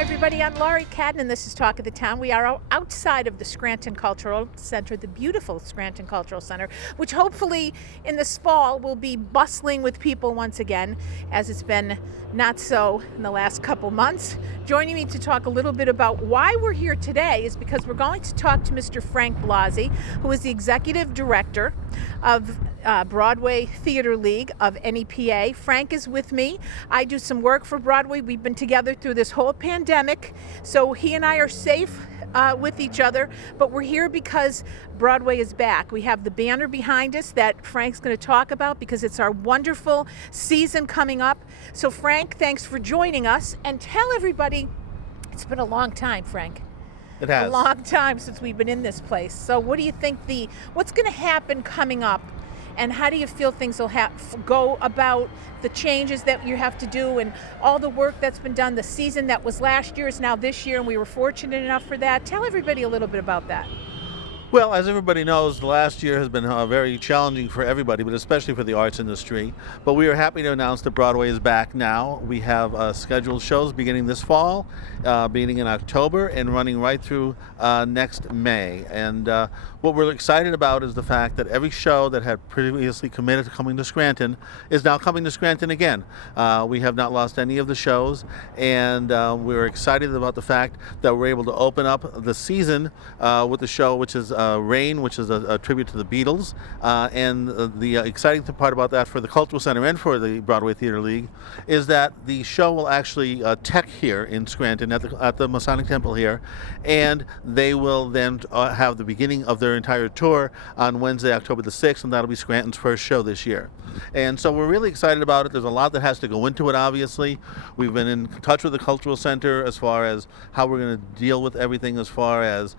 Hi everybody, I'm Laurie Cadden and this is Talk of the Town. We are outside of the Scranton Cultural Center, the beautiful Scranton Cultural Center, which hopefully in this fall will be bustling with people once again, as it's been not so in the last couple months. Joining me to talk a little bit about why we're here today is because we're going to talk to Mr. Frank Blasi, who is the Executive Director of Broadway Theater League of NEPA. Frank is with me. I do some work for Broadway. We've been together through this whole pandemic, so he and I are safe with each other, but we're here because Broadway is back. We have the banner behind us that Frank's going to talk about because it's our wonderful season coming up. So Frank, thanks for joining us, and tell everybody, it's been a long time, Frank. It has. A long time since we've been in this place. So what do you think what's going to happen coming up, and how do you feel things will go about the changes that you have to do and all the work that's been done? The season that was last year is now this year, and we were fortunate enough for that. Tell everybody a little bit about that. Well, as everybody knows, the last year has been very challenging for everybody, but especially for the arts industry. But we are happy to announce that Broadway is back now. We have scheduled shows beginning this fall, beginning in October, and running right through next May. And what we're excited about is the fact that every show that had previously committed to coming to Scranton is now coming to Scranton again. We have not lost any of the shows, and we're excited about the fact that we're able to open up the season with the show, which is Rain, which is a tribute to the Beatles, and the exciting part about that for the Cultural Center and for the Broadway Theater League is that the show will actually tech here in Scranton at the Masonic Temple here, and they will then have the beginning of their entire tour on Wednesday, October the 6th, and that'll be Scranton's first show this year. And so we're really excited about it. There's a lot that has to go into it, obviously. We've been in touch with the Cultural Center as far as how we're going to deal with everything as far as,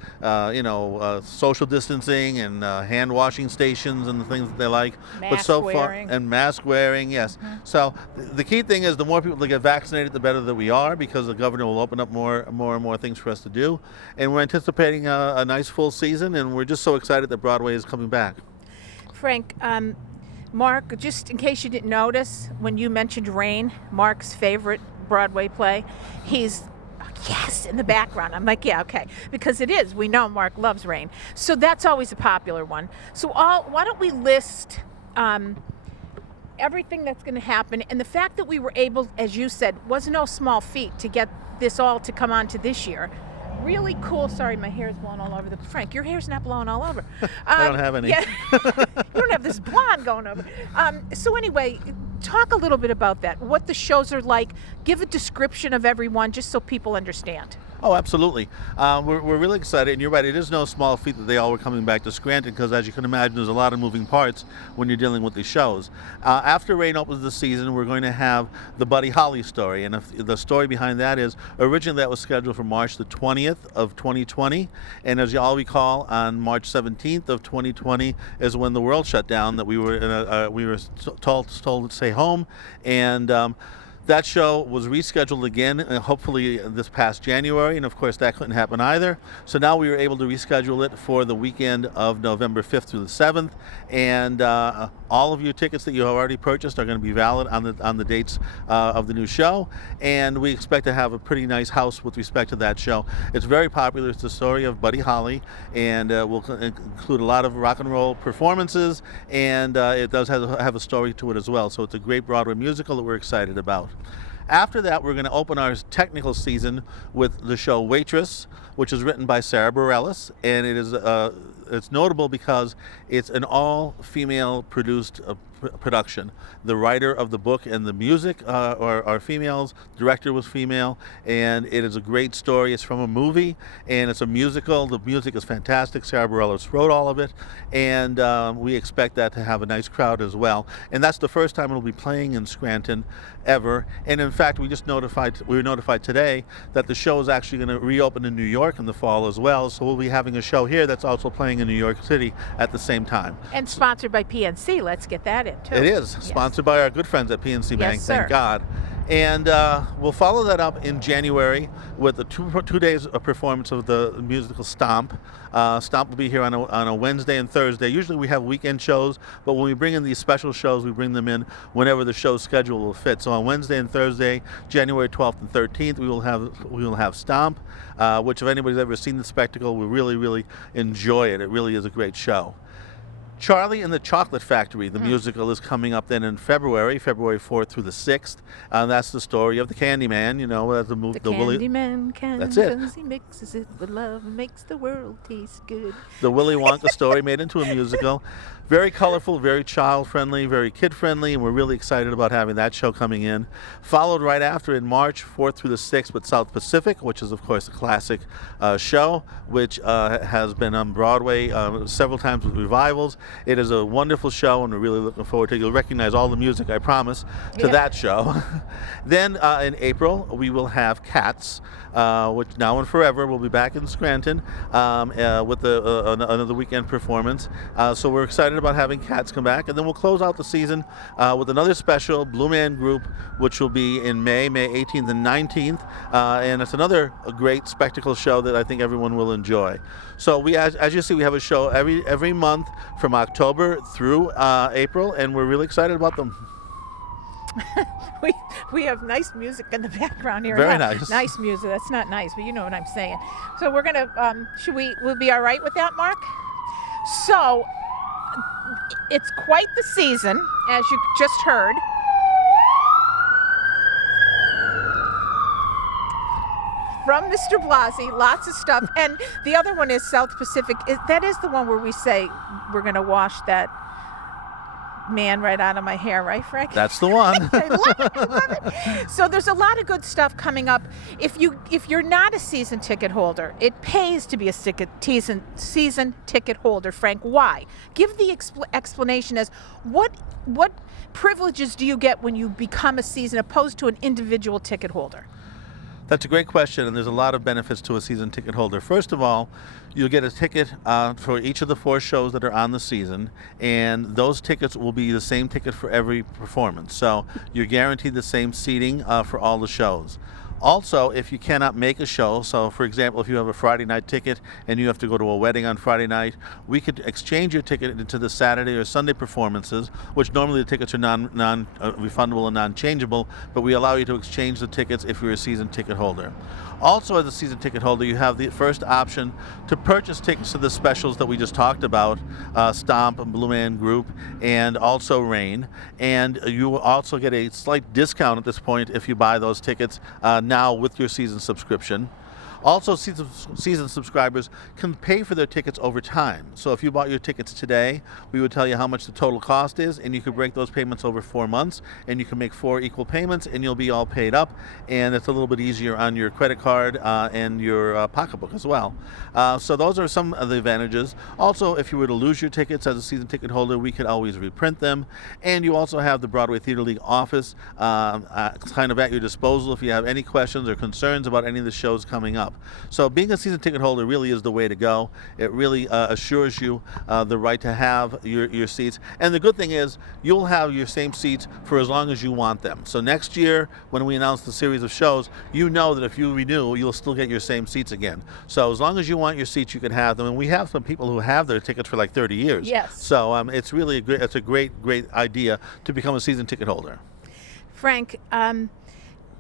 social distancing and hand washing stations and the things that they like. Mask wearing. And mask wearing, yes. Mm-hmm. So the key thing is the more people that get vaccinated, the better that we are, because the governor will open up more and more things for us to do. And we're anticipating a nice full season, and we're just so excited that Broadway is coming back. Frank, Mark, just in case you didn't notice, when you mentioned Rain, Mark's favorite Broadway play, he's yes in the background. I'm like, yeah, okay, because it is. We know Mark loves Rain, so that's always a popular one. So why don't we list everything that's going to happen, and the fact that we were able, as you said, was no small feat to get this all to come on to this year. Really cool. Sorry, my hair's blowing all over. Frank, your hair's not blowing all over. I don't have any. Yeah. You don't have this blonde going over. So anyway, talk a little bit about that. What the shows are like. Give a description of everyone, just so people understand. Oh, absolutely. We're really excited, and you're right, it is no small feat that they all were coming back to Scranton, because as you can imagine, there's a lot of moving parts when you're dealing with these shows. After Rain opens the season, we're going to have the Buddy Holly story, and the story behind that is, originally that was scheduled for March the 20th of 2020, and as you all recall, on March 17th of 2020 is when the world shut down, that we were told to stay home, and that show was rescheduled again, hopefully this past January, and of course that couldn't happen either. So now we were able to reschedule it for the weekend of November 5th through the 7th, and all of your tickets that you have already purchased are going to be valid on the dates of the new show, and we expect to have a pretty nice house with respect to that show. It's very popular. It's the story of Buddy Holly, and will include a lot of rock and roll performances, and it does have a story to it as well. So it's a great Broadway musical that we're excited about. After that, we're going to open our technical season with the show Waitress, which is written by Sarah Bareilles, and it's notable because it's an all-female produced production. The writer of the book and the music are females, the director was female, and it is a great story. It's from a movie, and it's a musical. The music is fantastic. Sarah Bareilles wrote all of it, and we expect that to have a nice crowd as well. And that's the first time it'll be playing in Scranton ever. And in fact, we were notified today that the show is actually going to reopen in New York in the fall as well, so we'll be having a show here that's also playing in New York City at the same time. And sponsored by PNC. Let's get that in too. It is sponsored by our good friends at PNC Bank, yes, sir. Thank God. And we'll follow that up in January with the two days of performance of the musical Stomp. Stomp will be here on a Wednesday and Thursday. Usually we have weekend shows, but when we bring in these special shows, we bring them in whenever the show's schedule will fit. So on Wednesday and Thursday, January 12th and 13th, we will have Stomp, which if anybody's ever seen the spectacle, will really, really enjoy it. It really is a great show. Charlie and the Chocolate Factory, the musical, is coming up then in February 4th through the 6th. That's the story of the Candyman, the movie. The Candyman can, That's it. He mixes it with love and makes the world taste good. The Willy Wonka story made into a musical. Very colorful, very child-friendly, very kid-friendly, and we're really excited about having that show coming in. Followed right after in March 4th through the 6th with South Pacific, which is, of course, a classic show, which has been on Broadway several times with revivals. It is a wonderful show, and we're really looking forward to it. You'll recognize all the music, I promise, to that show. Then in April, we will have Cats, which now and forever will be back in Scranton with another weekend performance. So we're excited about having Cats come back. And then we'll close out the season with another special, Blue Man Group, which will be in May 18th and 19th. And it's another great spectacle show that I think everyone will enjoy. So we, as you see, we have a show every month from October through April, and we're really excited about them. We have nice music in the background here. Very nice. Nice music. That's not nice, but you know what I'm saying. So we're gonna. We'll be all right with that, Mark? So it's quite the season, as you just heard. From Mr. Blasi, lots of stuff. And the other one is South Pacific. That is the one where we say we're going to wash that man right out of my hair, right, Frank? That's the one. I love it. So there's a lot of good stuff coming up. If you're not a season ticket holder, it pays to be a season ticket holder, Frank. Why? Give the explanation as what privileges do you get when you become a season opposed to an individual ticket holder? That's a great question, and there's a lot of benefits to a season ticket holder. First of all, you'll get a ticket for each of the 4 shows that are on the season, and those tickets will be the same ticket for every performance. So you're guaranteed the same seating for all the shows. Also, if you cannot make a show, so for example, if you have a Friday night ticket and you have to go to a wedding on Friday night, we could exchange your ticket into the Saturday or Sunday performances, which normally the tickets are non-refundable and non-changeable, but we allow you to exchange the tickets if you're a season ticket holder. Also, as a season ticket holder, you have the first option to purchase tickets to the specials that we just talked about, Stomp, Blue Man Group, and also Rain. And you will also get a slight discount at this point if you buy those tickets now with your season subscription. Also, season subscribers can pay for their tickets over time. So if you bought your tickets today, we would tell you how much the total cost is, and you could break those payments over 4 months, and you can make 4 equal payments, and you'll be all paid up, and it's a little bit easier on your credit card and your pocketbook as well. So those are some of the advantages. Also, if you were to lose your tickets as a season ticket holder, we could always reprint them, and you also have the Broadway Theater League office kind of at your disposal if you have any questions or concerns about any of the shows coming up. So being a season ticket holder really is the way to go. It really assures you the right to have your seats. And the good thing is you'll have your same seats for as long as you want them. So next year when we announce the series of shows, you know that if you renew, you'll still get your same seats again. So as long as you want your seats, you can have them. And we have some people who have their tickets for like 30 years. Yes. So it's really a great idea to become a season ticket holder. Frank,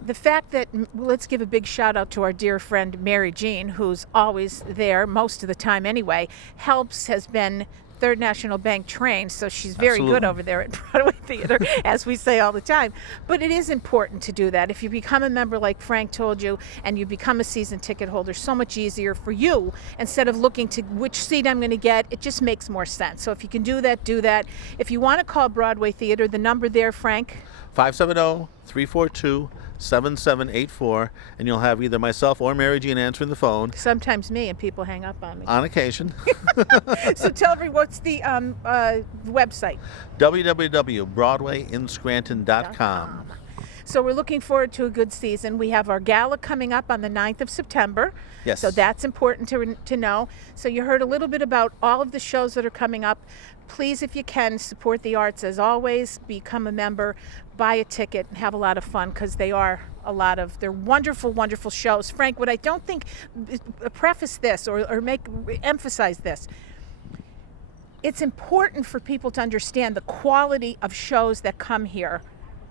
the fact that, let's give a big shout out to our dear friend Mary Jean, who's always there most of the time anyway, has been Third National Bank trained, so she's very good over there at Broadway Theater, as we say all the time. But it is important to do that. If you become a member, like Frank told you, and you become a season ticket holder, so much easier for you. Instead of looking to which seat I'm going to get, it just makes more sense. So if you can do that, do that. If you want to call Broadway Theater, the number there, Frank? 570-342-7784, and you'll have either myself or Mary Jean answering the phone. Sometimes me, and people hang up on me. On occasion. So tell everyone, what's the website? www.broadwayinscranton.com. So we're looking forward to a good season. We have our gala coming up on the 9th of September. Yes. So that's important to know. So you heard a little bit about all of the shows that are coming up. please, if you can, support the arts as always. Become a member, buy a ticket, and have a lot of fun, because they're wonderful, wonderful shows. Frank, what I don't think, preface this or emphasize this. It's important for people to understand the quality of shows that come here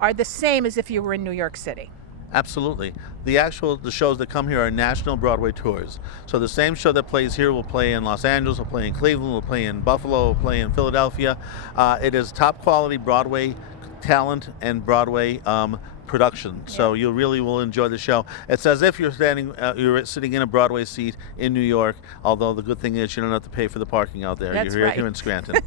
are the same as if you were in New York City. Absolutely. The shows that come here are national Broadway tours. So the same show that plays here will play in Los Angeles, will play in Cleveland, will play in Buffalo, will play in Philadelphia. It is top quality Broadway talent and Broadway production. So you really will enjoy the show. It's as if you're sitting in a Broadway seat in New York, although the good thing is you don't have to pay for the parking out there. That's You're right. here in Scranton.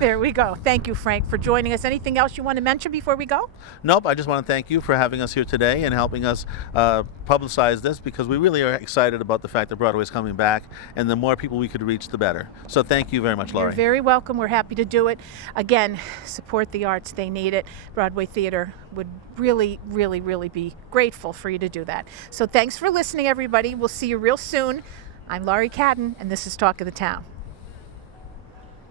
There we go. Thank you, Frank, for joining us. Anything else you want to mention before we go? Nope, I just want to thank you for having us here today and helping us publicize this, because we really are excited about the fact that Broadway is coming back, and the more people we could reach, the better. So thank you very much, Laurie. You're very welcome. We're happy to do it. Again, support the arts. They need it. Broadway Theater would really, really, really be grateful for you to do that. So thanks for listening, everybody. We'll see you real soon. I'm Laurie Cadden, and this is Talk of the Town.